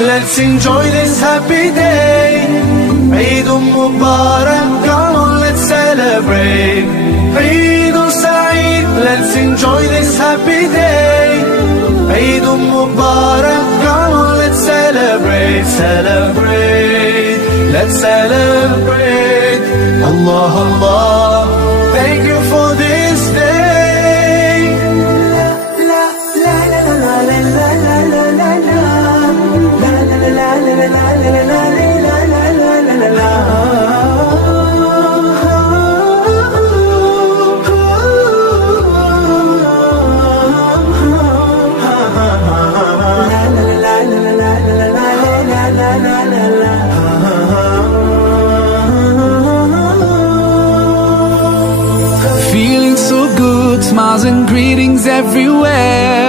let's enjoy this happy day. Eid Mubarak, come on, let's celebrate. Eid Saeed, let's enjoy this happy day. Eid Mubarak, come on, let's celebrate, celebrate, let's celebrate. Allah, Allah, thank you for this day. La la la la la la la la la la la la la la la la la. Feeling so good, smiles and greetings everywhere.